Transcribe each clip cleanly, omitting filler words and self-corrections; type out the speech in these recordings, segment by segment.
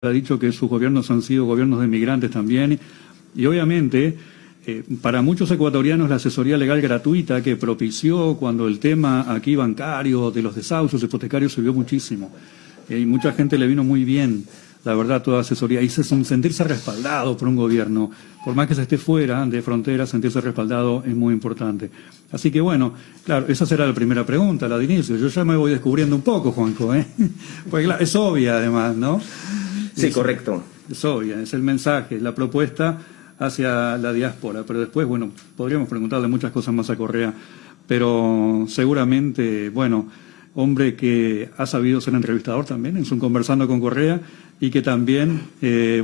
ha dicho que sus gobiernos han sido gobiernos de migrantes también, y obviamente para muchos ecuatorianos la asesoría legal gratuita que propició cuando el tema aquí bancario, de los desahucios hipotecarios se vio muchísimo, y mucha gente le vino muy bien, la verdad, toda asesoría, y sentirse respaldado por un gobierno, por más que se esté fuera de fronteras, sentirse respaldado es muy importante. Así que bueno, claro, esa será la primera pregunta, la de inicio. Yo ya me voy descubriendo un poco, Juanjo, ¿eh? Porque claro, es obvia además, ¿no? Sí, correcto. Es obvia, es el mensaje, la propuesta hacia la diáspora, pero después, bueno, podríamos preguntarle muchas cosas más a Correa, pero seguramente, bueno, hombre que ha sabido ser entrevistador también en su Conversando con Correa y que también,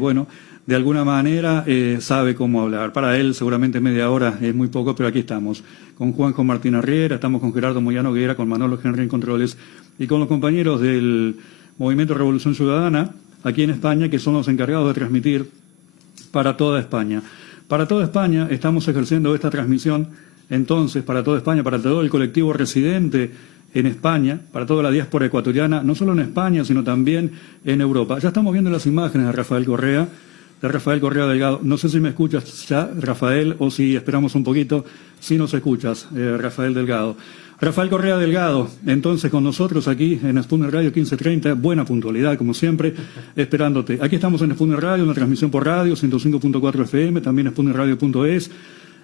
bueno, de alguna manera sabe cómo hablar. Para él seguramente media hora es muy poco, pero aquí estamos, con Juanjo Martín Arriera, estamos con Gerardo Moyano Guerra, con Manolo Henry en Controles y con los compañeros del Movimiento Revolución Ciudadana, aquí en España, que son los encargados de transmitir para toda España. Para toda España estamos ejerciendo esta transmisión, entonces, para toda España, para todo el colectivo residente en España, para toda la diáspora ecuatoriana, no solo en España, sino también en Europa. Ya estamos viendo las imágenes de Rafael Correa Delgado. No sé si me escuchas ya, Rafael, o si esperamos un poquito, si nos escuchas, Rafael Delgado. Rafael Correa Delgado, entonces con nosotros aquí en Sputnik Radio 1530, buena puntualidad como siempre, esperándote. Aquí estamos en Sputnik Radio, una transmisión por radio, 105.4 FM, también sputnikradio.es,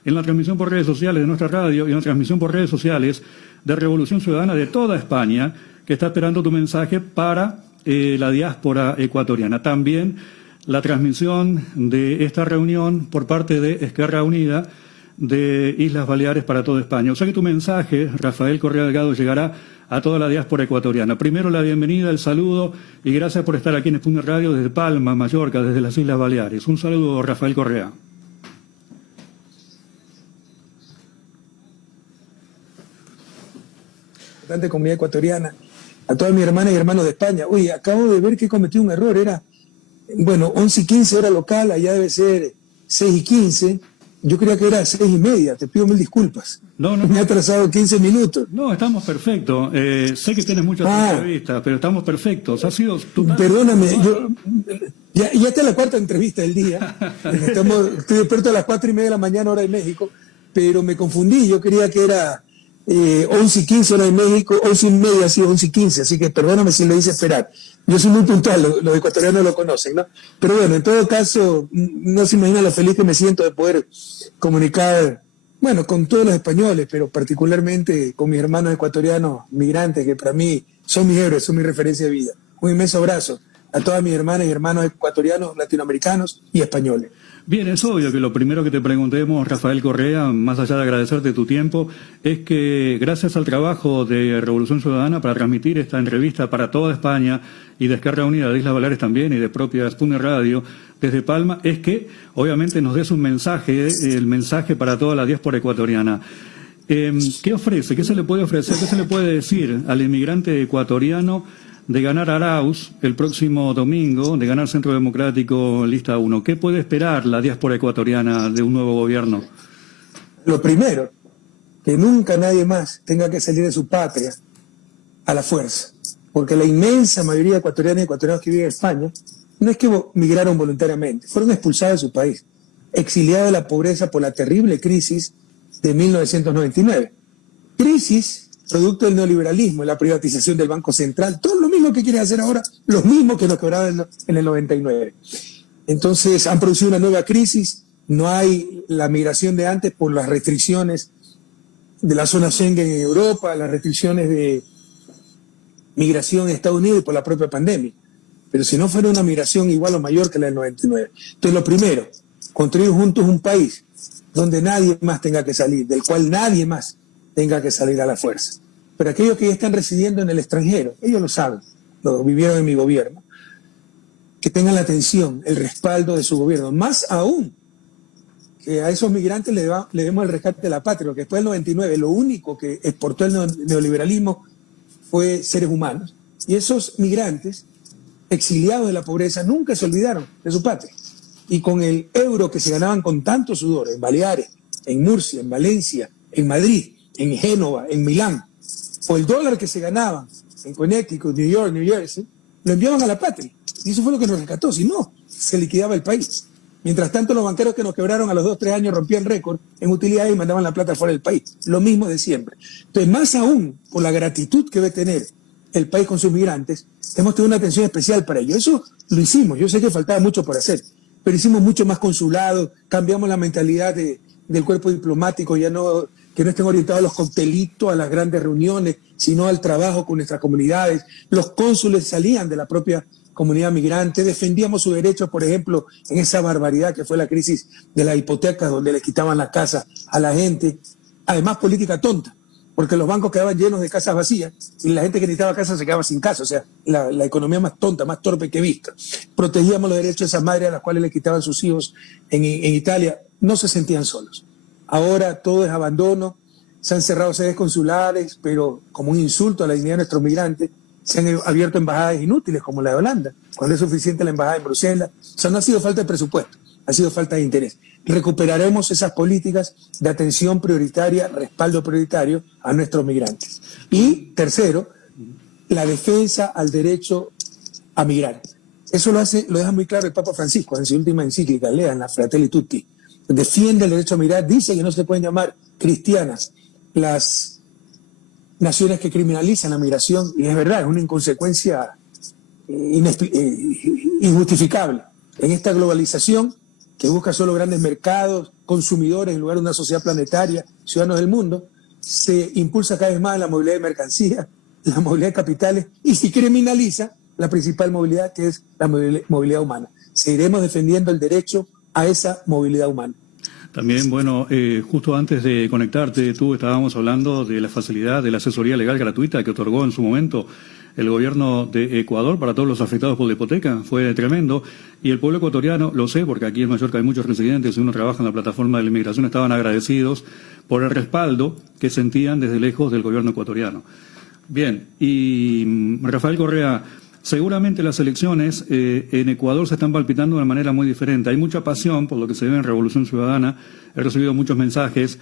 en la transmisión por redes sociales de nuestra radio y en la transmisión por redes sociales de Revolución Ciudadana de toda España, que está esperando tu mensaje para la diáspora ecuatoriana. También la transmisión de esta reunión por parte de Esquerra Unida de Islas Baleares para toda España. O sea que tu mensaje, Rafael Correa Delgado, llegará a toda la diáspora ecuatoriana. Primero la bienvenida, el saludo y gracias por estar aquí en Sputnik Radio desde Palma, Mallorca, desde las Islas Baleares. Un saludo, Rafael Correa. Comunidad ecuatoriana, a todas mis hermanas y hermanos de España. Oye, acabo de ver que cometí un error, era, bueno, 11:15 hora local, allá debe ser 6:15, yo creía que era 6:30, te pido mil disculpas. No. Me ha atrasado 15 minutos. No, estamos perfectos. Sé que tienes muchas entrevistas, pero estamos perfectos. Ha sido Perdóname, ya está la cuarta entrevista del día. Estoy despierto a las 4:30 de la mañana, hora de México, pero me confundí, yo creía que era 11:15 hora de México, 11:30 ha sido 11:15, así que perdóname si lo hice esperar. Yo soy muy puntual, los ecuatorianos lo conocen, ¿no? Pero bueno, en todo caso, no se imagina lo feliz que me siento de poder comunicar, bueno, con todos los españoles, pero particularmente con mis hermanos ecuatorianos migrantes, que para mí son mis héroes, son mi referencia de vida. Un inmenso abrazo a todas mis hermanas y hermanos ecuatorianos, latinoamericanos y españoles. Bien, es obvio que lo primero que te preguntemos, Rafael Correa, más allá de agradecerte tu tiempo, es que gracias al trabajo de Revolución Ciudadana para transmitir esta entrevista para toda España y de Esquerra Unida de Islas Baleares también y de propia Sputnik Radio desde Palma, es que obviamente nos des un mensaje, el mensaje para toda la diáspora ecuatoriana. ¿Qué ofrece? ¿Qué se le puede ofrecer? ¿Qué se le puede decir al inmigrante ecuatoriano de ganar Arauz el próximo domingo, de ganar Centro Democrático Lista 1? ¿Qué puede esperar la diáspora ecuatoriana de un nuevo gobierno? Lo primero, que nunca nadie más tenga que salir de su patria a la fuerza, porque la inmensa mayoría de ecuatorianas y ecuatorianos que viven en España no es que migraron voluntariamente, fueron expulsados de su país, exiliados de la pobreza por la terrible crisis de 1999. Crisis producto del neoliberalismo, la privatización del Banco Central, todo lo mismo que quieren hacer ahora, los mismos que nos quebraron en el 99. Entonces han producido una nueva crisis, no hay la migración de antes por las restricciones de la zona Schengen en Europa, las restricciones de migración en Estados Unidos y por la propia pandemia. Pero si no fuera una migración igual o mayor que la del 99. Entonces lo primero, construir juntos un país donde nadie más tenga que salir, del cual nadie más tenga que salir a la fuerza. Pero aquellos que ya están residiendo en el extranjero, ellos lo saben, lo vivieron en mi gobierno, que tengan la atención, el respaldo de su gobierno. Más aún, que a esos migrantes le demos el rescate de la patria, porque después del 99 lo único que exportó el neoliberalismo fue seres humanos. Y esos migrantes, exiliados de la pobreza, nunca se olvidaron de su patria. Y con el euro que se ganaban con tanto sudor, en Baleares, en Murcia, en Valencia, en Madrid, en Génova, en Milán, o el dólar que se ganaba en Connecticut, New York, New Jersey, lo enviaban a la patria. Y eso fue lo que nos rescató. Si no, se liquidaba el país. Mientras tanto, los banqueros que nos quebraron a los 2 o 3 años rompían récord en utilidades y mandaban la plata fuera del país. Lo mismo de siempre. Entonces, más aún, por la gratitud que debe tener el país con sus migrantes, hemos tenido una atención especial para ellos. Eso lo hicimos. Yo sé que faltaba mucho por hacer, pero hicimos mucho más consulados, cambiamos la mentalidad del cuerpo diplomático, ya no que no estén orientados a los coctelitos, a las grandes reuniones, sino al trabajo con nuestras comunidades. Los cónsules salían de la propia comunidad migrante, defendíamos sus derechos, por ejemplo, en esa barbaridad que fue la crisis de las hipotecas, donde le quitaban la casa a la gente. Además, política tonta, porque los bancos quedaban llenos de casas vacías y la gente que necesitaba casa se quedaba sin casa. O sea, la economía más tonta, más torpe que vista. Protegíamos los derechos de esas madres a las cuales le quitaban sus hijos en Italia. No se sentían solos. Ahora todo es abandono, se han cerrado sedes consulares, pero como un insulto a la dignidad de nuestros migrantes, se han abierto embajadas inútiles como la de Holanda, cuando es suficiente la embajada en Bruselas. O sea, no ha sido falta de presupuesto, ha sido falta de interés. Recuperaremos esas políticas de atención prioritaria, respaldo prioritario a nuestros migrantes. Y tercero, la defensa al derecho a migrar. Eso lo deja muy claro el Papa Francisco en su última encíclica, lean la Fratelli Tutti. Defiende el derecho a migrar, dice que no se pueden llamar cristianas las naciones que criminalizan la migración, y es verdad, es una inconsecuencia injustificable. En esta globalización que busca solo grandes mercados, consumidores en lugar de una sociedad planetaria, ciudadanos del mundo, se impulsa cada vez más la movilidad de mercancías, la movilidad de capitales, y se criminaliza la principal movilidad, que es la movilidad humana. Seguiremos defendiendo el derecho a esa movilidad humana. También, bueno, justo antes de conectarte, tú estábamos hablando de la facilidad de la asesoría legal gratuita que otorgó en su momento el gobierno de Ecuador para todos los afectados por la hipoteca. Fue tremendo. Y el pueblo ecuatoriano, lo sé, porque aquí en Mallorca hay muchos residentes y uno trabaja en la plataforma de la inmigración, estaban agradecidos por el respaldo que sentían desde lejos del gobierno ecuatoriano. Bien, y Rafael Correa, seguramente las elecciones en Ecuador se están palpitando de una manera muy diferente. Hay mucha pasión por lo que se ve en Revolución Ciudadana. He recibido muchos mensajes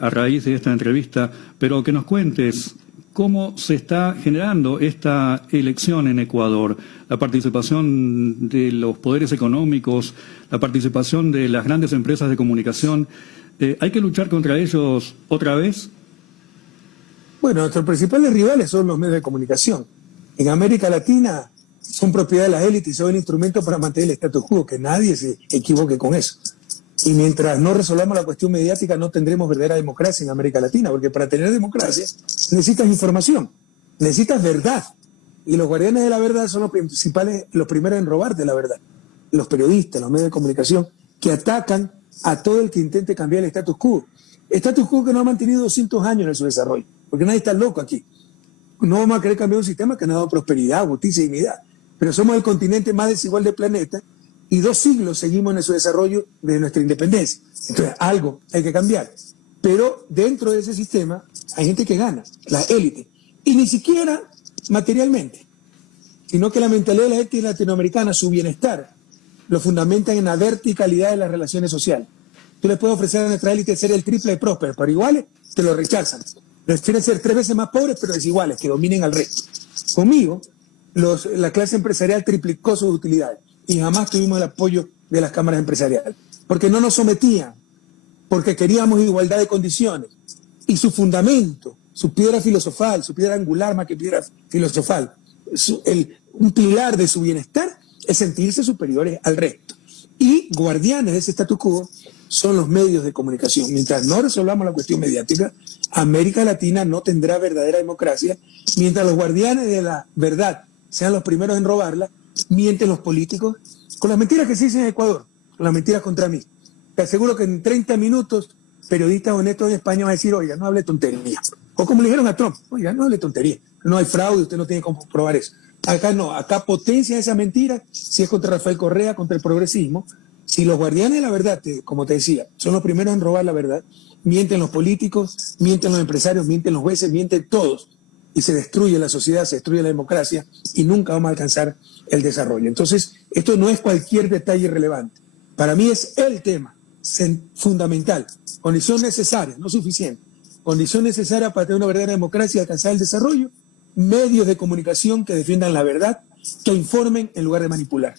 a raíz de esta entrevista, pero que nos cuentes cómo se está generando esta elección en Ecuador, la participación de los poderes económicos, la participación de las grandes empresas de comunicación. ¿Hay que luchar contra ellos otra vez? Bueno, nuestros principales rivales son los medios de comunicación. En América Latina son propiedad de las élites y son un instrumento para mantener el status quo, que nadie se equivoque con eso. Y mientras no resolvamos la cuestión mediática, no tendremos verdadera democracia en América Latina, porque para tener democracia necesitas información, necesitas verdad. Y los guardianes de la verdad son los primeros en robarte la verdad. Los periodistas, los medios de comunicación, que atacan a todo el que intente cambiar el status quo. Status quo que no ha mantenido 200 años en su desarrollo, porque nadie está loco aquí. No vamos a querer cambiar un sistema que nos ha dado prosperidad, justicia y dignidad. Pero somos el continente más desigual del planeta y 2 siglos seguimos en su desarrollo de nuestra independencia. Entonces, algo hay que cambiar. Pero dentro de ese sistema hay gente que gana, la élite. Y ni siquiera materialmente, sino que la mentalidad de la élite latinoamericana, su bienestar, lo fundamentan en la verticalidad de las relaciones sociales. Tú le puedes ofrecer a nuestra élite ser el triple de próspero, pero iguales te lo rechazan. Prefieren ser 3 veces más pobres, pero desiguales, que dominen al resto. Conmigo, la clase empresarial triplicó sus utilidades y jamás tuvimos el apoyo de las cámaras empresariales, porque no nos sometían, porque queríamos igualdad de condiciones. Y su fundamento, su piedra filosofal, su piedra angular más que piedra filosofal, un pilar de su bienestar es sentirse superiores al resto. Y guardianes de ese status quo son los medios de comunicación. Mientras no resolvamos la cuestión mediática, América Latina no tendrá verdadera democracia. Mientras los guardianes de la verdad sean los primeros en robarla, mienten los políticos con las mentiras que se dicen en Ecuador, con las mentiras contra mí. Te aseguro que en 30 minutos periodistas honestos en España van a decir, oiga, no hable tontería. O como le dijeron a Trump, oiga, no hable tontería. No hay fraude, usted no tiene cómo probar eso. Acá no, acá potencia esa mentira si es contra Rafael Correa, contra el progresismo. Si los guardianes de la verdad, como te decía, son los primeros en robar la verdad, mienten los políticos, mienten los empresarios, mienten los jueces, mienten todos. Y se destruye la sociedad, se destruye la democracia y nunca vamos a alcanzar el desarrollo. Entonces, esto no es cualquier detalle relevante. Para mí es el tema fundamental. Condición necesaria, no suficiente. Condición necesaria para tener una verdadera democracia y alcanzar el desarrollo. Medios de comunicación que defiendan la verdad que informen en lugar de manipular.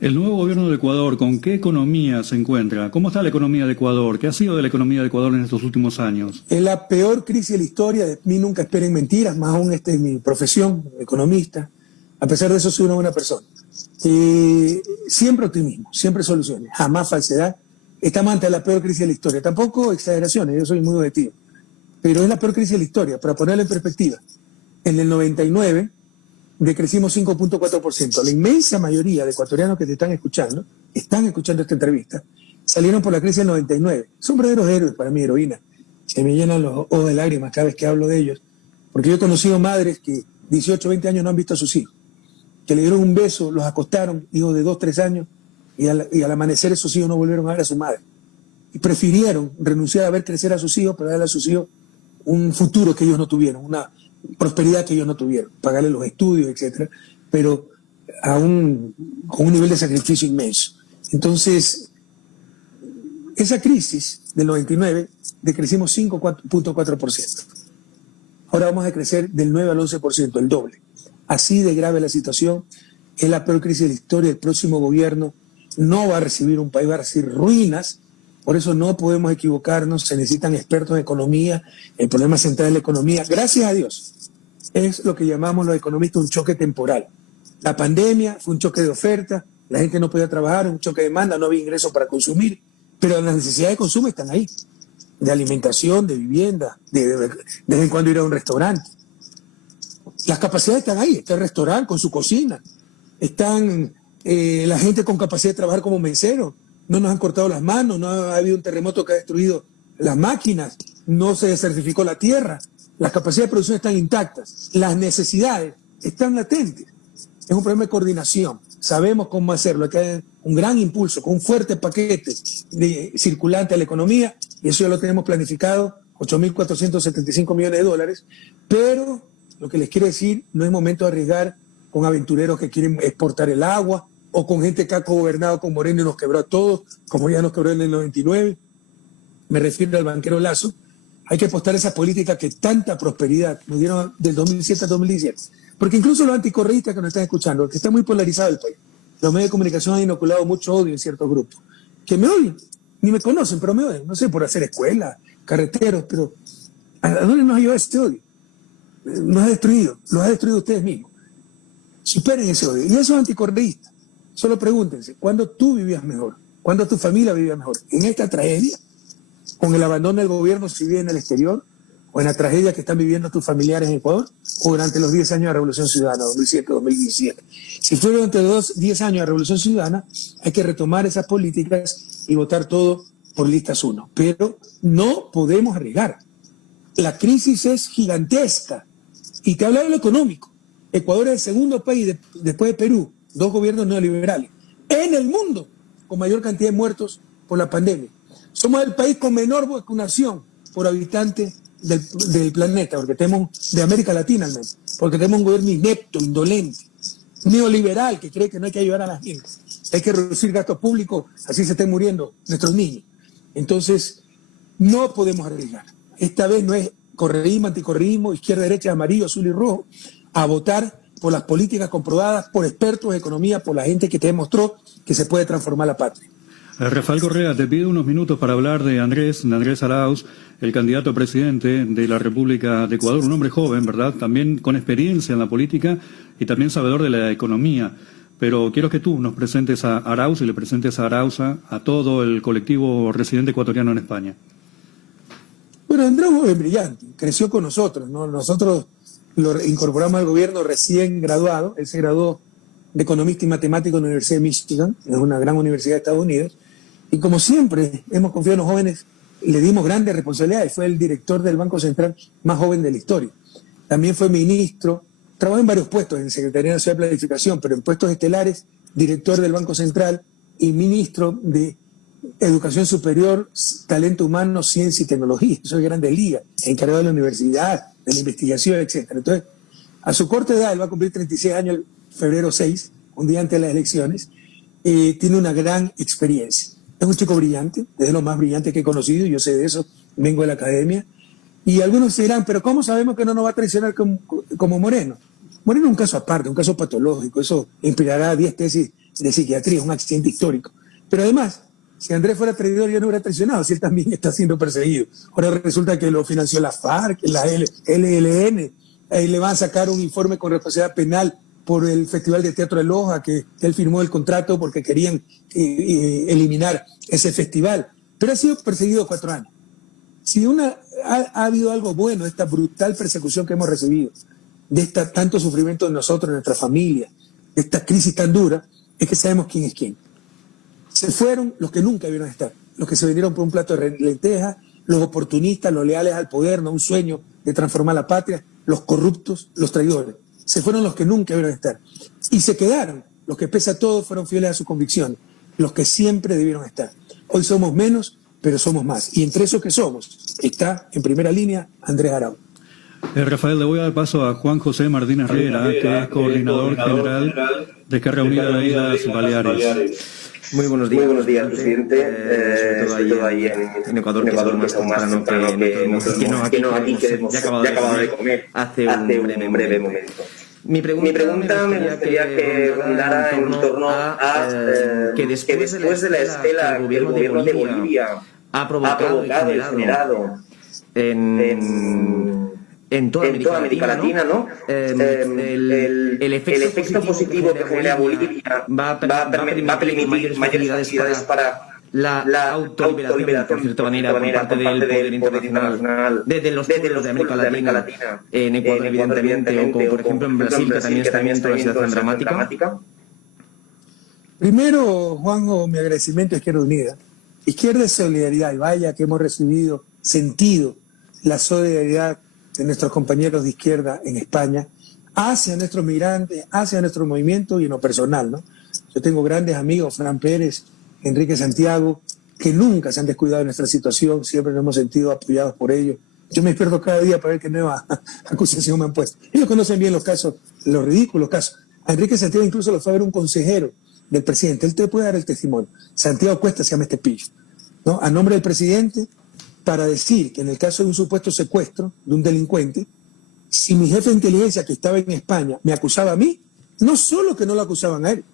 El nuevo gobierno de Ecuador, ¿con qué economía se encuentra? ¿Cómo está la economía de Ecuador? ¿Qué ha sido de la economía de Ecuador en estos últimos años? Es la peor crisis de la historia. De mí nunca esperen mentiras, más aún esta es mi profesión, economista. A pesar de eso, soy una buena persona. Siempre optimismo, siempre soluciones, jamás falsedad. Estamos ante la peor crisis de la historia. Tampoco exageraciones, yo soy muy objetivo. Pero es la peor crisis de la historia. Para ponerla en perspectiva, en el 99 decrecimos 5.4%. La inmensa mayoría de ecuatorianos que te están escuchando esta entrevista, salieron por la crisis del 99. Son verdaderos héroes para mí, heroína. Se me llenan los ojos de lágrimas cada vez que hablo de ellos. Porque yo he conocido madres que 18, 20 años no han visto a sus hijos, que le dieron un beso, los acostaron, hijos de 2, 3 años, y al amanecer esos hijos no volvieron a ver a su madre. Y prefirieron renunciar a ver crecer a sus hijos para darle a sus hijos un futuro que ellos no tuvieron, una prosperidad que ellos no tuvieron, pagarle los estudios, etcétera, pero con un nivel de sacrificio inmenso. Entonces, esa crisis del 99 decrecimos 5.4%. Ahora vamos a crecer del 9 al 11%, el doble. Así de grave la situación, es la peor crisis de la historia. El próximo gobierno no va a recibir un país, va a recibir ruinas. Por eso no podemos equivocarnos, se necesitan expertos en economía. El problema central de la economía, gracias a Dios, es lo que llamamos los economistas un choque temporal. La pandemia fue un choque de oferta, la gente no podía trabajar, un choque de demanda, no había ingresos para consumir, pero las necesidades de consumo están ahí, de alimentación, de vivienda, de vez en cuando ir a un restaurante. Las capacidades están ahí, está el restaurante con su cocina, están la gente con capacidad de trabajar como mesero. No nos han cortado las manos, no ha habido un terremoto que ha destruido las máquinas, no se desertificó la tierra, las capacidades de producción están intactas, las necesidades están latentes. Es un problema de coordinación, sabemos cómo hacerlo, hay que dar un gran impulso, con un fuerte paquete circulante a la economía, y eso ya lo tenemos planificado, 8.475 millones de dólares, pero lo que les quiero decir, no es momento de arriesgar con aventureros que quieren exportar el agua, o con gente que ha gobernado con Moreno y nos quebró a todos, como ya nos quebró en el 99. Me refiero al banquero Lazo. Hay que apostar a esa política que tanta prosperidad nos dieron del 2007 al 2017. Porque incluso los anticorreístas que nos están escuchando, que está muy polarizado el país, los medios de comunicación han inoculado mucho odio en ciertos grupos, que me odian, ni me conocen, pero me odian, no sé, por hacer escuelas, carreteros, pero ¿a dónde nos ha llevado este odio? Nos ha destruido, los ha destruido ustedes mismos. Superen ese odio. Y esos anticorreístas, solo pregúntense, ¿cuándo tú vivías mejor? ¿Cuándo tu familia vivía mejor? ¿En esta tragedia? ¿Con el abandono del gobierno si vive en el exterior? ¿O en la tragedia que están viviendo tus familiares en Ecuador? ¿O durante los 10 años de la Revolución Ciudadana, 2007-2017? Si fue durante los 10 años de la Revolución Ciudadana, hay que retomar esas políticas y votar todo por listas 1. Pero no podemos arriesgar. La crisis es gigantesca. Y te hablo de lo económico. Ecuador es el segundo país después de Perú, 2 gobiernos neoliberales, en el mundo con mayor cantidad de muertos por la pandemia. Somos el país con menor vacunación por habitante del planeta, porque tenemos, de América Latina al menos, porque tenemos un gobierno inepto, indolente, neoliberal, que cree que no hay que ayudar a la gente, hay que reducir gastos públicos, así se estén muriendo nuestros niños. Entonces, no podemos arriesgar. Esta vez no es correísmo, anticorreísmo, izquierda, derecha, amarillo, azul y rojo, a votar por las políticas comprobadas por expertos de economía, por la gente que te demostró que se puede transformar la patria. Rafael Correa, te pido unos minutos para hablar de Andrés Arauz, el candidato a presidente de la República de Ecuador, un hombre joven, ¿verdad? También con experiencia en la política y también sabedor de la economía. Pero quiero que tú nos presentes a Arauz y le presentes a Arauz a todo el colectivo residente ecuatoriano en España. Bueno, Andrés es brillante, creció con nosotros, ¿no? Nosotros lo incorporamos al gobierno recién graduado, él se graduó de economista y matemático en la Universidad de Michigan, es una gran universidad de Estados Unidos, y como siempre hemos confiado en los jóvenes, le dimos grandes responsabilidades, fue el director del Banco Central más joven de la historia. También fue ministro, trabajó en varios puestos, en Secretaría Nacional de Planificación, pero en puestos estelares, director del Banco Central y ministro de Educación Superior, Talento Humano, Ciencia y Tecnología. Eso es grande liga, encargado de la universidad, de la investigación, etc. Entonces, a su corta edad, él va a cumplir 36 años el febrero 6, un día antes de las elecciones, tiene una gran experiencia. Es un chico brillante, es de los más brillantes que he conocido, yo sé de eso, vengo de la academia, y algunos dirán, pero ¿cómo sabemos que no nos va a traicionar como Moreno? Moreno es un caso aparte, un caso patológico, eso inspirará 10 tesis de psiquiatría, es un accidente histórico. Pero además, si Andrés fuera traidor, yo no hubiera traicionado, si él también está siendo perseguido. Ahora resulta que lo financió la FARC, la LLN, le van a sacar un informe con responsabilidad penal por el Festival de Teatro de Loja, que él firmó el contrato porque querían eliminar ese festival. Pero ha sido perseguido 4 años. Si ha habido algo bueno de esta brutal persecución que hemos recibido, de tanto sufrimiento de nosotros, de nuestra familia, de esta crisis tan dura, es que sabemos quién es quién. Se fueron los que nunca debieron estar, los que se vinieron por un plato de lentejas, los oportunistas, los leales al poder, no un sueño de transformar la patria, los corruptos, los traidores. Se fueron los que nunca debieron estar. Y se quedaron los que pese a todo fueron fieles a sus convicciones, los que siempre debieron estar. Hoy somos menos, pero somos más. Y entre esos que somos está en primera línea Andrés Arauz. Rafael, le voy a dar paso a Juan José Martínez Riera, que es coordinador general de Esquerra Unida de Islas Baleares. Muy buenos días, presidente. Sobre todo ahí en Ecuador, que es lo más temprano que no aquí, que hemos ya acabado de comer hace un breve momento. Mi pregunta me gustaría que rondara en torno a que después de la estela que el gobierno de Bolivia ha provocado y generado en toda América Latina, ¿no? El efecto positivo que genera Bolivia va a permitir mayores facilidades para la autoliberación, por cierta manera, por parte del poder internacional, desde los pueblos de América Latina, en Ecuador, evidentemente, o por ejemplo en Brasil, que también está viendo una situación dramática. Primero, Juanjo, mi agradecimiento a Izquierda Unida. Izquierda es solidaridad, y vaya que hemos sentido la solidaridad de nuestros compañeros de izquierda en España hacia nuestros migrantes, hacia nuestro movimiento y en lo personal, ¿no? Yo tengo grandes amigos, Fran Pérez, Enrique Santiago, que nunca se han descuidado de nuestra situación, siempre nos hemos sentido apoyados por ellos. Yo me despierto cada día para ver qué nueva acusación me han puesto. Ellos conocen bien los casos, los ridículos casos. A Enrique Santiago incluso lo fue a ver un consejero del presidente, él te puede dar el testimonio. Santiago Cuesta se llama este pillo, ¿no? A nombre del presidente, para decir que en el caso de un supuesto secuestro de un delincuente, si mi jefe de inteligencia que estaba en España me acusaba a mí, no solo que no lo acusaban a él,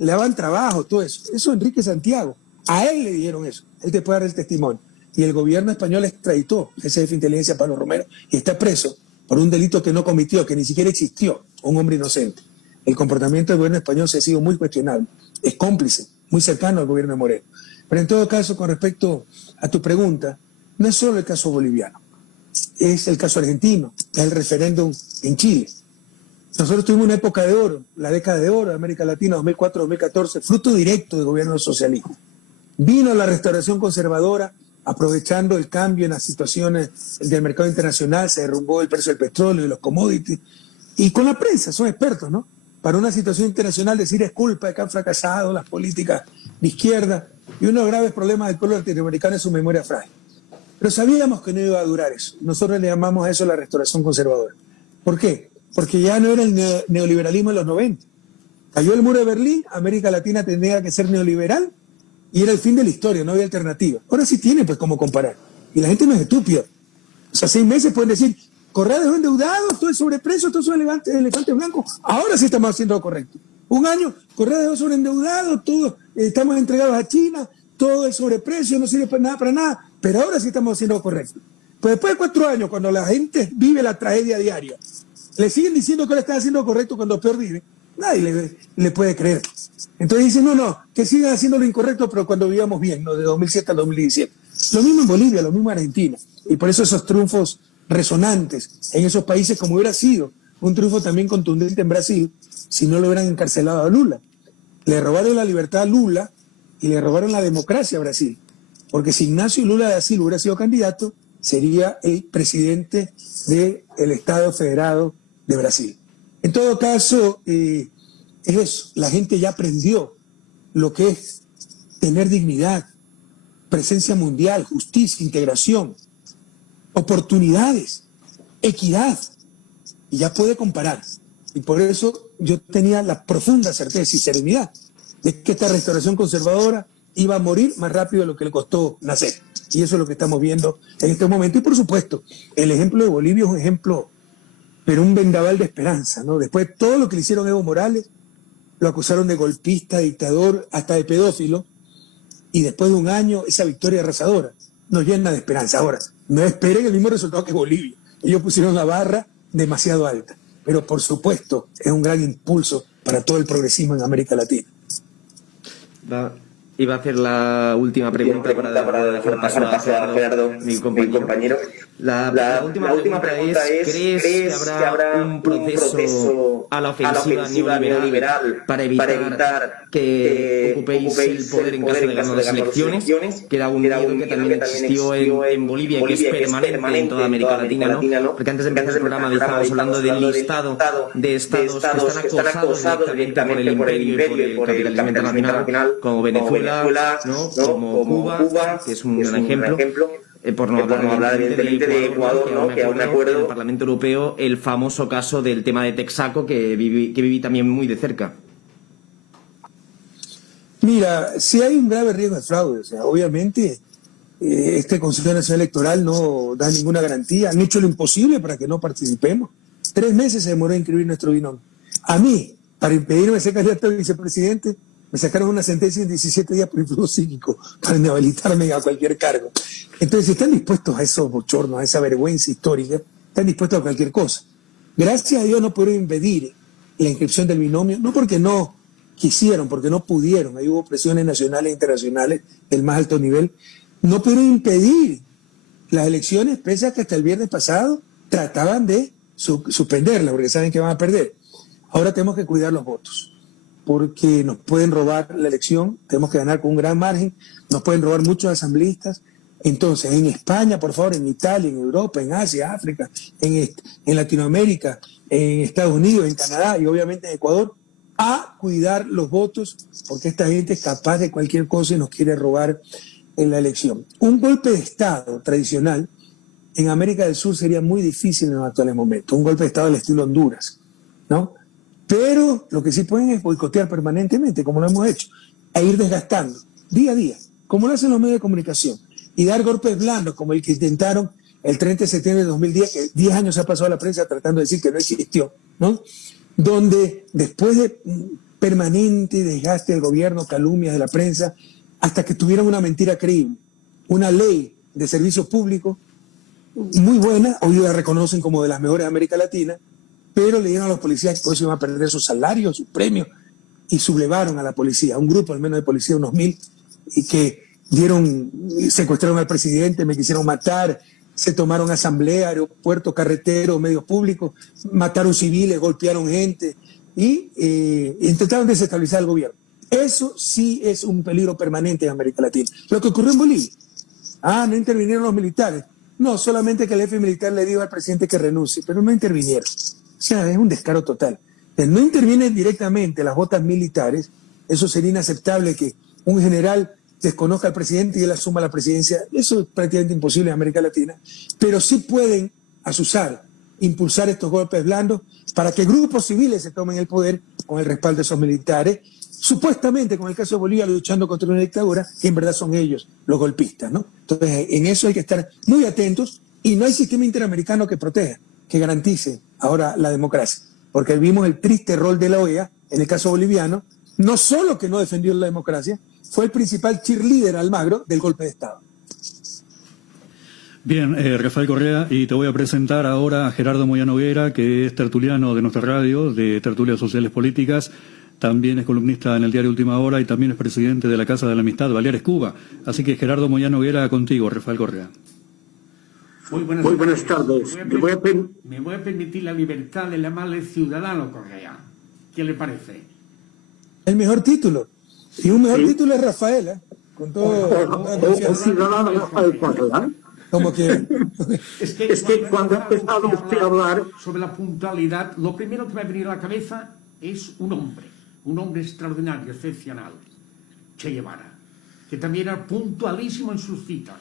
le daban trabajo, todo eso. Eso Enrique Santiago, a él le dijeron eso, él te puede dar el testimonio. Y el gobierno español extraditó a ese jefe de inteligencia, Pablo Romero, y está preso por un delito que no cometió, que ni siquiera existió, un hombre inocente. El comportamiento del gobierno español se ha sido muy cuestionable, es cómplice, muy cercano al gobierno de Moreno. Pero en todo caso, con respecto a tu pregunta, no es solo el caso boliviano, es el caso argentino, es el referéndum en Chile. Nosotros tuvimos una época de oro, la década de oro de América Latina, 2004-2014, fruto directo del gobierno socialista. Vino la restauración conservadora, aprovechando el cambio en las situaciones del mercado internacional, se derrumbó el precio del petróleo y los commodities, y con la prensa, son expertos, ¿no? Para una situación internacional decir es culpa de que han fracasado las políticas de izquierda, y uno de los graves problemas del pueblo latinoamericano es su memoria frágil. Pero sabíamos que no iba a durar eso. Nosotros le llamamos a eso la restauración conservadora. ¿Por qué? Porque ya no era el neoliberalismo de los 90. Cayó el muro de Berlín, América Latina tendría que ser neoliberal y era el fin de la historia, no había alternativa. Ahora sí tiene pues cómo comparar. Y la gente no es estúpida. O sea, 6 meses pueden decir, Correa dejó endeudados, todo el sobreprecio, todo eso elefante blanco. Ahora sí estamos haciendo lo correcto. 1 año, Correa dejó sobreendeudado, todo, estamos entregados a China, todo el sobreprecio no sirve para nada. Pero ahora sí estamos haciendo lo correcto. Pues después de 4 años, cuando la gente vive la tragedia diaria, le siguen diciendo que ahora están haciendo lo correcto cuando peor vive, nadie le puede creer. Entonces dicen, no, que sigan haciendo lo incorrecto, pero cuando vivamos bien, ¿no? De 2007 al 2017. Lo mismo en Bolivia, lo mismo en Argentina. Y por eso esos triunfos resonantes en esos países, como hubiera sido un triunfo también contundente en Brasil, si no lo hubieran encarcelado a Lula. Le robaron la libertad a Lula y le robaron la democracia a Brasil. Porque si Ignacio Lula da Silva hubiera sido candidato, sería el presidente del Estado Federado de Brasil. En todo caso, es eso. La gente ya aprendió lo que es tener dignidad, presencia mundial, justicia, integración, oportunidades, equidad. Y ya puede comparar. Y por eso yo tenía la profunda certeza y serenidad de que esta restauración conservadora iba a morir más rápido de lo que le costó nacer. Y eso es lo que estamos viendo en este momento. Y por supuesto, el ejemplo de Bolivia es un ejemplo pero un vendaval de esperanza, ¿no? Después de todo lo que le hicieron a Evo Morales, lo acusaron de golpista, dictador, hasta de pedófilo, y después de un año, esa victoria arrasadora nos llena de esperanza. Ahora, no esperen el mismo resultado que Bolivia. Ellos pusieron la barra demasiado alta, pero por supuesto es un gran impulso para todo el progresismo en América Latina. Iba a hacer la última pregunta para dejar paso a Gerardo, mi compañero. La última pregunta es, ¿crees que habrá un proceso a la ofensiva neoliberal para evitar que ocupéis el poder en caso de ganar las elecciones? Que era un miedo que también existió en Bolivia y que es permanente en toda América Latina, ¿no? Porque antes de empezar el programa estábamos hablando del listado de estados que están acosados directamente por el imperio y por el capitalismo internacional, como Venezuela, ¿no? Como Cuba, que es un gran ejemplo. Por no hablar evidentemente de Ecuador, ¿no? Que aún me acuerdo en el Parlamento Europeo el famoso caso del tema de Texaco que viví también muy de cerca. Mira, si hay un grave riesgo de fraude, o sea, obviamente este Consejo Nacional Electoral no da ninguna garantía, han hecho lo imposible para que no participemos. 3 meses se demoró en inscribir nuestro binomio. A mí, para impedirme ser candidato a vicepresidente, me sacaron una sentencia en 17 días por influjo psíquico para inhabilitarme a cualquier cargo. Entonces, si están dispuestos a esos bochornos, a esa vergüenza histórica, están dispuestos a cualquier cosa. Gracias a Dios no pudieron impedir la inscripción del binomio, no porque no quisieron, porque no pudieron. Ahí hubo presiones nacionales e internacionales del más alto nivel. No pudieron impedir las elecciones, pese a que hasta el viernes pasado trataban de suspenderlas, porque saben que van a perder. Ahora tenemos que cuidar los votos, porque nos pueden robar la elección, tenemos que ganar con un gran margen, nos pueden robar muchos asambleístas. Entonces, en España, por favor, en Italia, en Europa, en Asia, África, en Latinoamérica, en Estados Unidos, en Canadá y obviamente en Ecuador, a cuidar los votos, porque esta gente es capaz de cualquier cosa y nos quiere robar en la elección. Un golpe de Estado tradicional en América del Sur sería muy difícil en los actuales momentos, un golpe de Estado del estilo Honduras, ¿no? Pero lo que sí pueden es boicotear permanentemente, como lo hemos hecho, e ir desgastando día a día, como lo hacen los medios de comunicación, y dar golpes blandos, como el que intentaron el 30 de septiembre de 2010, que 10 años se ha pasado a la prensa tratando de decir que no existió, ¿no? Donde después de permanente desgaste del gobierno, calumnias de la prensa, hasta que tuvieron una mentira creíble, una ley de servicio público muy buena, hoy la reconocen como de las mejores de América Latina, pero le dieron a los policías que por eso iban a perder sus salarios, sus premios, y sublevaron a la policía, a un grupo al menos de policía, unos 1000, y que secuestraron al presidente, me quisieron matar, se tomaron asamblea, aeropuertos, carreteros, medios públicos, mataron civiles, golpearon gente y intentaron desestabilizar el gobierno. Eso sí es un peligro permanente en América Latina. Lo que ocurrió en Bolivia, no intervinieron los militares, no, solamente que el jefe militar le dijo al presidente que renuncie, pero no intervinieron. O sea, es un descaro total. No intervienen directamente las botas militares, eso sería inaceptable que un general desconozca al presidente y él asuma la presidencia. Eso es prácticamente imposible en América Latina, pero sí pueden asusar, impulsar estos golpes blandos para que grupos civiles se tomen el poder con el respaldo de esos militares, supuestamente, con el caso de Bolivia, luchando contra una dictadura, y en verdad son ellos los golpistas, ¿no? Entonces, en eso hay que estar muy atentos, y no hay sistema interamericano que proteja, que garantice ahora la democracia, porque vimos el triste rol de la OEA, en el caso boliviano, no solo que no defendió la democracia, fue el principal cheerleader Almagro del golpe de Estado. Bien, Rafael Correa, y te voy a presentar ahora a Gerardo Moyano Noguera, que es tertuliano de nuestra radio, de Tertulias Sociales Políticas, también es columnista en el diario Última Hora y también es presidente de la Casa de la Amistad, Baleares, Cuba. Así que Gerardo Moyano Noguera, contigo, Rafael Correa. Muy buenas tardes. Me voy a permitir la libertad de llamarle ciudadano Correa. ¿Qué le parece? El mejor título. Y un mejor título es Rafael, ¿eh? Con todo. O ciudadano Rafael Correa. Como que. Es que cuando ha empezado usted a hablar sobre la puntualidad, lo primero que me ha venido a la cabeza es un hombre extraordinario, excepcional, Che Guevara, que también era puntualísimo en sus citas.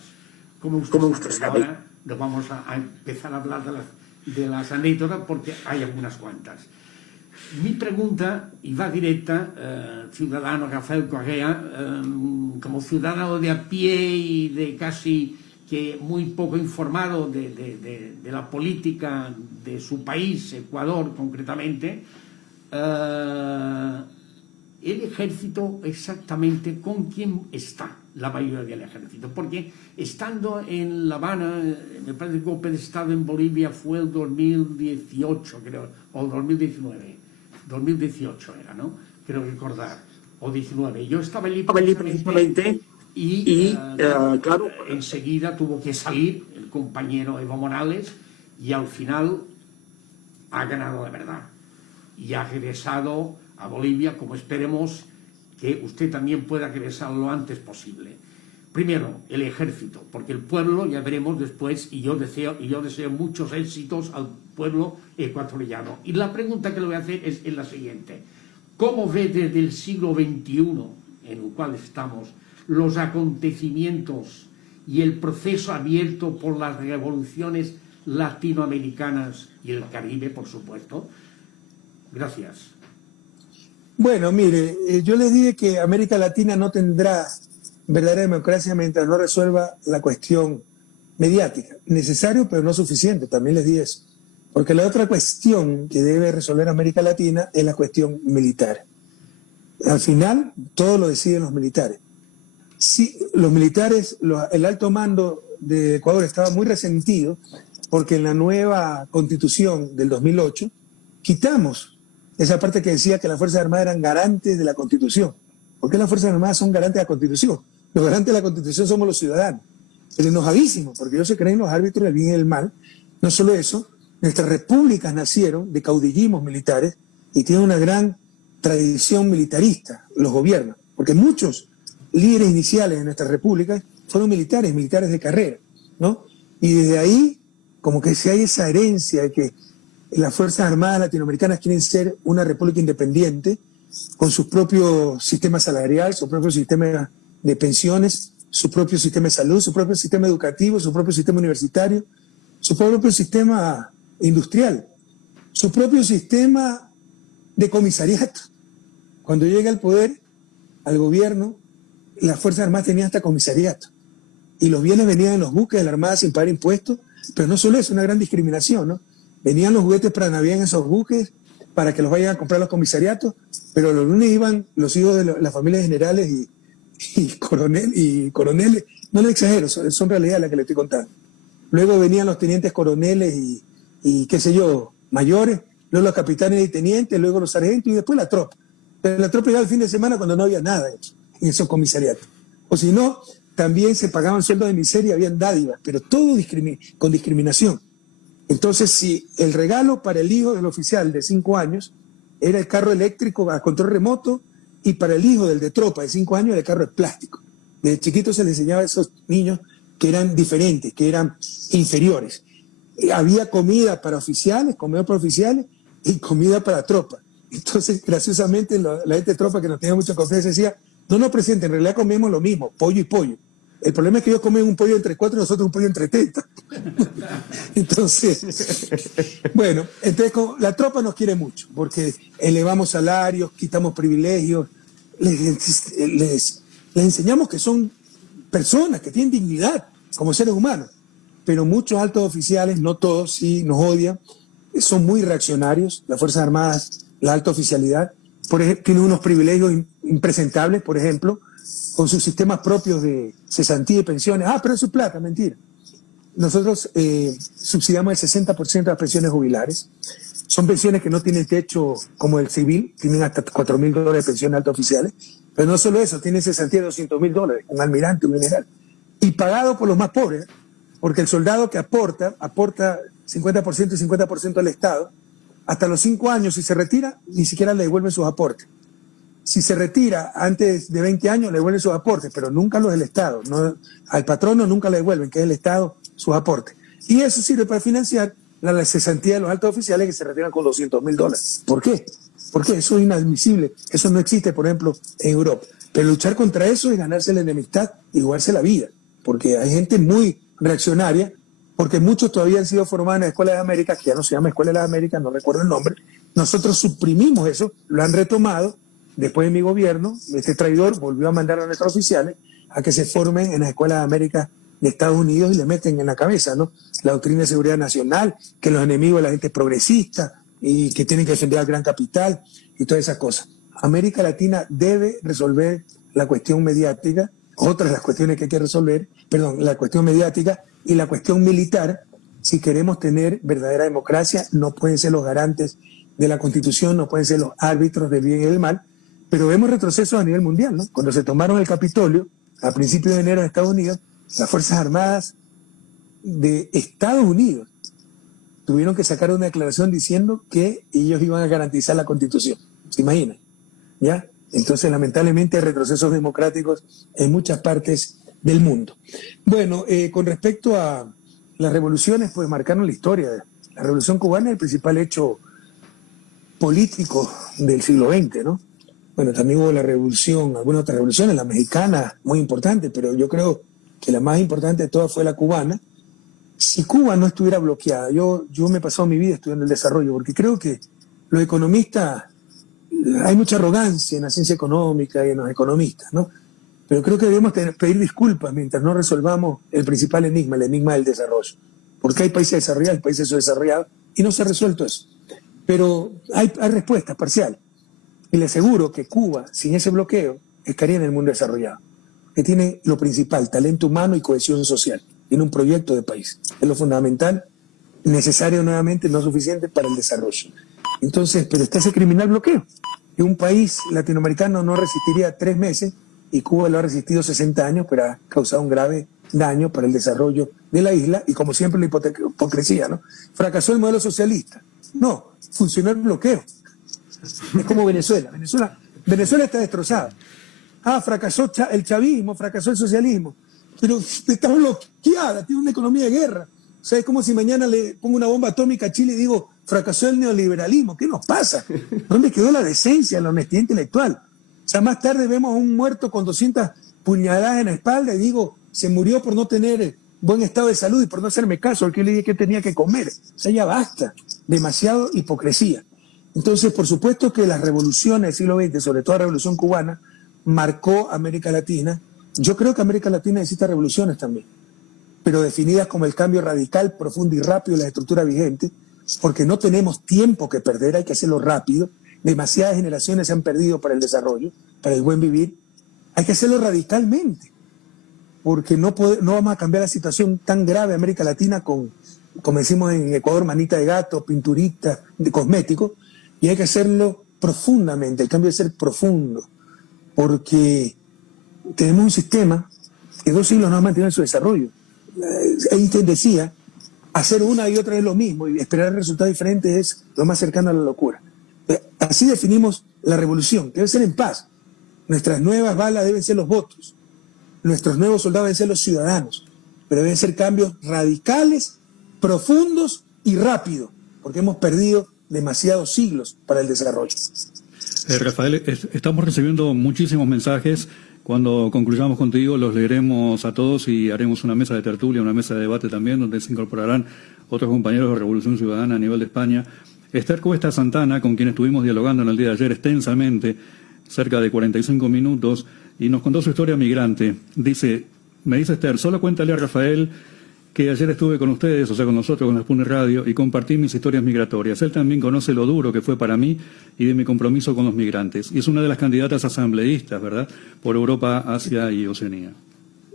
Como usted sabe. Ahora nos vamos a empezar a hablar de las anécdotas porque hay algunas cuantas. Mi pregunta, y va directa, ciudadano Rafael Correa, como ciudadano de a pie y de casi que muy poco informado de la política de su país, Ecuador concretamente, el ejército exactamente con quién está la mayoría del ejército, porque estando en La Habana, me parece que el golpe de Estado en Bolivia fue el 2018, creo, o 2019, 2018 era, ¿no? Creo recordar, o 19. Yo estaba allí precisamente y claro, enseguida tuvo que salir el compañero Evo Morales y al final ha ganado de verdad y ha regresado a Bolivia, como esperemos que usted también pueda regresar lo antes posible. Primero, el ejército, porque el pueblo, ya veremos después, y yo deseo muchos éxitos al pueblo ecuatoriano. Y la pregunta que le voy a hacer es la siguiente. ¿Cómo ve desde el siglo XXI, en el cual estamos, los acontecimientos y el proceso abierto por las revoluciones latinoamericanas y el Caribe, por supuesto? Gracias. Bueno, mire, yo les dije que América Latina no tendrá verdadera democracia mientras no resuelva la cuestión mediática. Necesario, pero no suficiente, también les dije eso. Porque la otra cuestión que debe resolver América Latina es la cuestión militar. Al final, todo lo deciden los militares. Sí, los militares, el alto mando de Ecuador estaba muy resentido porque en la nueva constitución del 2008 quitamos esa parte que decía que las Fuerzas Armadas eran garantes de la Constitución. ¿Por qué las Fuerzas Armadas son garantes de la Constitución? Los garantes de la Constitución somos los ciudadanos. Es enojadísimo, porque ellos se creen los árbitros del bien y del mal. No solo eso, nuestras repúblicas nacieron de caudillismos militares y tienen una gran tradición militarista, los gobiernos, porque muchos líderes iniciales de nuestras repúblicas fueron militares de carrera, ¿no? Y desde ahí, como que si hay esa herencia de que las Fuerzas Armadas latinoamericanas quieren ser una república independiente, con su propio sistema salarial, su propio sistema de pensiones, su propio sistema de salud, su propio sistema educativo, su propio sistema universitario, su propio sistema industrial, su propio sistema de comisariato. Cuando llega al poder, al gobierno, las Fuerzas Armadas tenían hasta comisariato. Y los bienes venían en los buques de la Armada sin pagar impuestos, pero no solo eso, una gran discriminación, ¿no? Venían los juguetes para Navidad en esos buques para que los vayan a comprar los comisariatos, pero los lunes iban los hijos de las familias generales y coroneles. No le exagero, son realidades las que le estoy contando. Luego venían los tenientes coroneles y qué sé yo, mayores, luego los capitanes y tenientes, luego los sargentos y después la tropa. Pero la tropa llegaba el fin de semana cuando no había nada en esos comisariatos. O si no, también se pagaban sueldos de miseria, habían dádivas, pero todo con discriminación. Entonces, si el regalo para el hijo del oficial de 5 años era el carro eléctrico a control remoto y para el hijo del de tropa de 5 años era el carro de plástico. Desde chiquito se les enseñaba a esos niños que eran diferentes, que eran inferiores. Había comida para oficiales, comida para oficiales y comida para tropa. Entonces, graciosamente, la gente de tropa que nos tenía mucha confianza decía, no, presidente, en realidad comemos lo mismo, pollo y pollo. El problema es que ellos comen un pollo entre 4 y nosotros un pollo entre 30. Entonces, bueno, la tropa nos quiere mucho porque elevamos salarios, quitamos privilegios, les enseñamos que son personas, que tienen dignidad como seres humanos. Pero muchos altos oficiales, no todos, sí nos odian, son muy reaccionarios, las Fuerzas Armadas, la alta oficialidad, por ejemplo, tienen unos privilegios impresentables, por ejemplo, con sus sistemas propios de cesantía y pensiones. Pero es su plata, mentira. Nosotros subsidiamos el 60% de las pensiones jubilares. Son pensiones que no tienen techo como el civil, tienen hasta $4.000 de pensión alta oficiales. Pero no solo eso, tienen cesantía de $200.000, un almirante, un general. Y pagado por los más pobres, porque el soldado que aporta 50% y 50% al Estado, hasta los 5 años, si se retira, ni siquiera le devuelven sus aportes. Si se retira antes de 20 años, le devuelven sus aportes, pero nunca los del Estado. No, al patrono nunca le devuelven, que es el Estado, sus aportes. Y eso sirve para financiar la cesantía de los altos oficiales que se retiran con $200.000. ¿Por qué? Porque eso es inadmisible. Eso no existe, por ejemplo, en Europa. Pero luchar contra eso es ganarse la enemistad y jugarse la vida. Porque hay gente muy reaccionaria, porque muchos todavía han sido formados en la Escuela de América, que ya no se llama Escuela de las Américas, no recuerdo el nombre. Nosotros suprimimos eso, lo han retomado. Después de mi gobierno, este traidor volvió a mandar a nuestros oficiales a que se formen en las Escuelas de América de Estados Unidos y le meten en la cabeza, ¿no? La doctrina de seguridad nacional, que los enemigos de la gente es progresista y que tienen que defender al gran capital y todas esas cosas. América Latina debe resolver la cuestión mediática, otras de las cuestiones que hay que resolver, perdón, la cuestión mediática y la cuestión militar. Si queremos tener verdadera democracia, no pueden ser los garantes de la Constitución, no pueden ser los árbitros del bien y del mal, pero vemos retrocesos a nivel mundial, ¿no? Cuando se tomaron el Capitolio, a principios de enero en Estados Unidos, las Fuerzas Armadas de Estados Unidos tuvieron que sacar una declaración diciendo que ellos iban a garantizar la Constitución. ¿Se imaginan? ¿Ya? Entonces, lamentablemente, hay retrocesos democráticos en muchas partes del mundo. Bueno, con respecto a las revoluciones, pues marcaron la historia. La Revolución Cubana es el principal hecho político del siglo XX, ¿no? Bueno, también hubo la revolución, algunas otras revoluciones, la mexicana, muy importante, pero yo creo que la más importante de todas fue la cubana. Si Cuba no estuviera bloqueada, yo me he pasado mi vida estudiando el desarrollo, porque creo que los economistas, hay mucha arrogancia en la ciencia económica y en los economistas, ¿no? Pero creo que debemos pedir disculpas mientras no resolvamos el principal enigma, el enigma del desarrollo. Porque hay países desarrollados, hay países subdesarrollados, y no se ha resuelto eso. Pero hay respuestas parciales. Y le aseguro que Cuba, sin ese bloqueo, estaría en el mundo desarrollado. Que tiene lo principal, talento humano y cohesión social. Tiene un proyecto de país. Es lo fundamental, necesario nuevamente, no suficiente para el desarrollo. Entonces, pero está ese criminal bloqueo. Que un país latinoamericano no resistiría 3 meses y Cuba lo ha resistido 60 años, pero ha causado un grave daño para el desarrollo de la isla y, como siempre, la hipocresía, ¿no? Fracasó el modelo socialista. No, funcionó el bloqueo. Es como Venezuela. Venezuela está destrozada. Fracasó el chavismo, fracasó el socialismo. Pero está bloqueada, tiene una economía de guerra. O sea, es como si mañana le pongo una bomba atómica a Chile y digo, fracasó el neoliberalismo. ¿Qué nos pasa? ¿Dónde quedó la decencia, la honestidad intelectual? O sea, más tarde vemos a un muerto con 200 puñaladas en la espalda y digo, se murió por no tener buen estado de salud y por no hacerme caso, porque le dije que tenía que comer. O sea, ya basta. Demasiado hipocresía. Entonces, por supuesto que las revoluciones del siglo XX, sobre todo la Revolución Cubana, marcó América Latina. Yo creo que América Latina necesita revoluciones también, pero definidas como el cambio radical, profundo y rápido de la estructura vigente, porque no tenemos tiempo que perder, hay que hacerlo rápido. Demasiadas generaciones se han perdido para el desarrollo, para el buen vivir. Hay que hacerlo radicalmente, porque no vamos a cambiar la situación tan grave de América Latina con, como decimos en Ecuador, manita de gato, pinturita, de cosméticos, y hay que hacerlo profundamente. El cambio debe ser profundo, porque tenemos un sistema que 2 siglos no ha mantenido en su desarrollo. Einstein decía, hacer una y otra vez lo mismo y esperar resultados diferentes es lo más cercano a la locura. Así definimos la revolución, debe ser en paz. Nuestras nuevas balas deben ser los votos, nuestros nuevos soldados deben ser los ciudadanos, pero deben ser cambios radicales, profundos y rápidos, porque hemos perdido demasiados siglos para el desarrollo. Rafael, estamos recibiendo muchísimos mensajes. Cuando concluyamos contigo los leeremos a todos y haremos una mesa de tertulia, una mesa de debate también, donde se incorporarán otros compañeros de Revolución Ciudadana a nivel de España. Esther Cuesta Santana, con quien estuvimos dialogando en el día de ayer extensamente, cerca de 45 minutos, y nos contó su historia migrante. Me dice Esther, solo cuéntale a Rafael que ayer estuve con ustedes, o sea, con nosotros, con la Sputnik Radio, y compartí mis historias migratorias. Él también conoce lo duro que fue para mí y de mi compromiso con los migrantes. Y es una de las candidatas asambleístas, ¿verdad?, por Europa, Asia y Oceanía.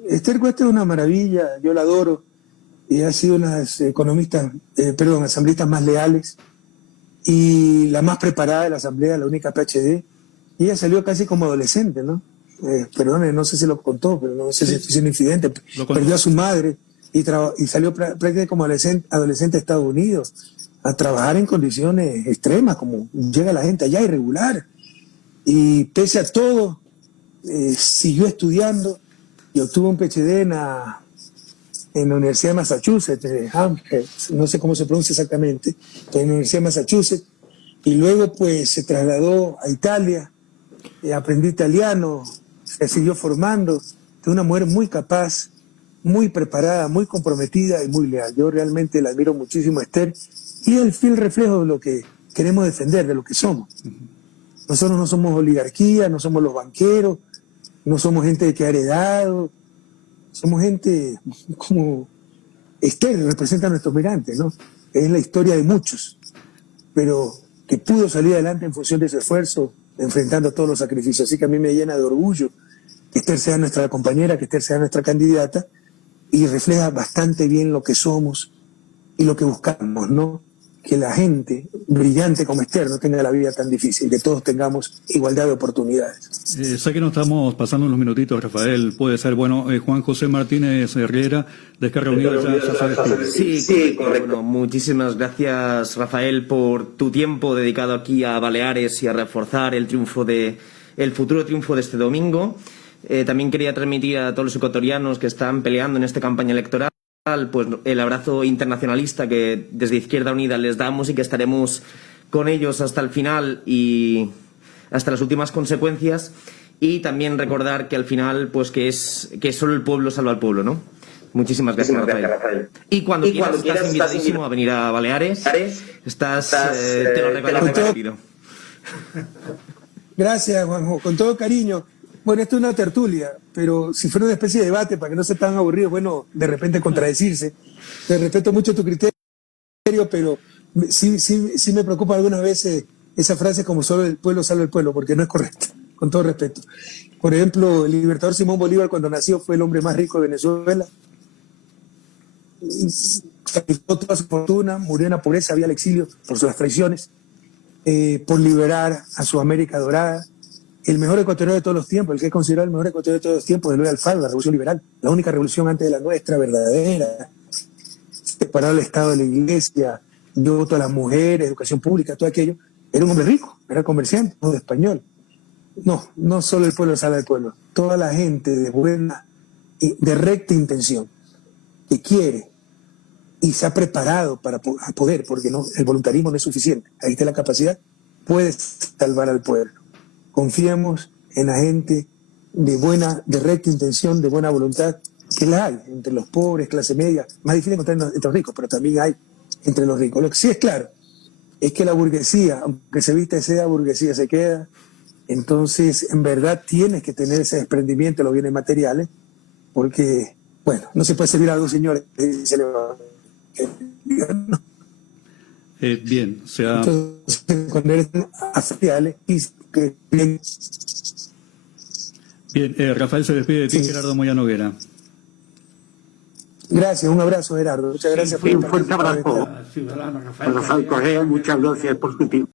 Esther Cuesta es una maravilla, yo la adoro, y ha sido una de las asambleístas más leales y la más preparada de la asamblea, la única PhD. Y ella salió casi como adolescente, ¿no? Perdone, no sé si lo contó, pero no sé si fue un incidente. Perdió a su madre y salió prácticamente como adolescente a Estados Unidos a trabajar en condiciones extremas, como llega la gente allá, irregular. Y pese a todo, siguió estudiando y obtuvo un PhD en la Universidad de Massachusetts, no sé cómo se pronuncia exactamente, pero en la Universidad de Massachusetts. Y luego pues se trasladó a Italia, aprendió italiano, se siguió formando. Es una mujer muy capaz, muy preparada, muy comprometida y muy leal. Yo realmente la admiro muchísimo, Esther, y es el fiel reflejo de lo que queremos defender, de lo que somos. Nosotros no somos oligarquía, no somos los banqueros, no somos gente que ha heredado, somos gente como Esther representa a nuestros migrantes, ¿no? Es la historia de muchos, pero que pudo salir adelante en función de su esfuerzo, enfrentando todos los sacrificios. Así que a mí me llena de orgullo que Esther sea nuestra compañera, que Esther sea nuestra candidata, y refleja bastante bien lo que somos y lo que buscamos, ¿no? Que la gente brillante como Esther no tenga la vida tan difícil, que todos tengamos igualdad de oportunidades. Sé que nos estamos pasando unos minutitos, Rafael, puede ser. Bueno, Juan José Martínez Riera, de Esquerra Unida, ya sabes. Sí, correcto. Bueno, muchísimas gracias, Rafael, por tu tiempo dedicado aquí a Baleares y a reforzar el futuro triunfo de este domingo. También quería transmitir a todos los ecuatorianos que están peleando en esta campaña electoral pues el abrazo internacionalista que desde Izquierda Unida les damos y que estaremos con ellos hasta el final y hasta las últimas consecuencias, y también recordar que al final pues que solo el pueblo salva al pueblo, ¿no? Muchísimas gracias, Rafael. Y cuando quieras estás invitadísimo a venir a Baleares. Te lo regalo rápido. Gracias, Juanjo, con todo cariño. Bueno, esto es una tertulia, pero si fuera una especie de debate para que no sea tan aburrido, bueno, de repente contradecirse. Te respeto mucho tu criterio, pero sí me preocupa algunas veces esa frase como solo el pueblo salva al pueblo, porque no es correcta, con todo respeto. Por ejemplo, el libertador Simón Bolívar cuando nació fue el hombre más rico de Venezuela. Sacrificó toda su fortuna, murió en la pobreza, había al exilio por sus traiciones, por liberar a su América dorada. El mejor ecuatoriano de todos los tiempos, el que es considerado el mejor ecuatoriano de todos los tiempos, de Luis Alfaro, la revolución liberal, la única revolución antes de la nuestra, verdadera, separar el Estado de la Iglesia, dio voto a las mujeres, educación pública, todo aquello. Era un hombre rico, era comerciante, no de español. No solo el pueblo sale del pueblo, toda la gente de buena y de recta intención, que quiere y se ha preparado para poder, porque el voluntarismo no es suficiente, ahí está la capacidad, puede salvar al pueblo. Confiemos en la gente de recta intención, de buena voluntad, que la hay entre los pobres, clase media, más difícil encontrar entre los ricos, pero también hay entre los ricos. Lo que sí es claro es que la burguesía, aunque se vista de seda, burguesía se queda. Entonces, en verdad, tienes que tener ese desprendimiento de los bienes materiales, porque, bueno, no se puede servir a dos señores y se le va. Bien, o sea... Entonces, cuando eres asociales y que... Bien, Rafael se despide de ti, Sí. Gerardo Moya Noguera. Gracias, un abrazo, Gerardo. Muchas gracias por Un fuerte abrazo. Ciudadano Rafael Rafael Correa, muchas gracias por tu tiempo.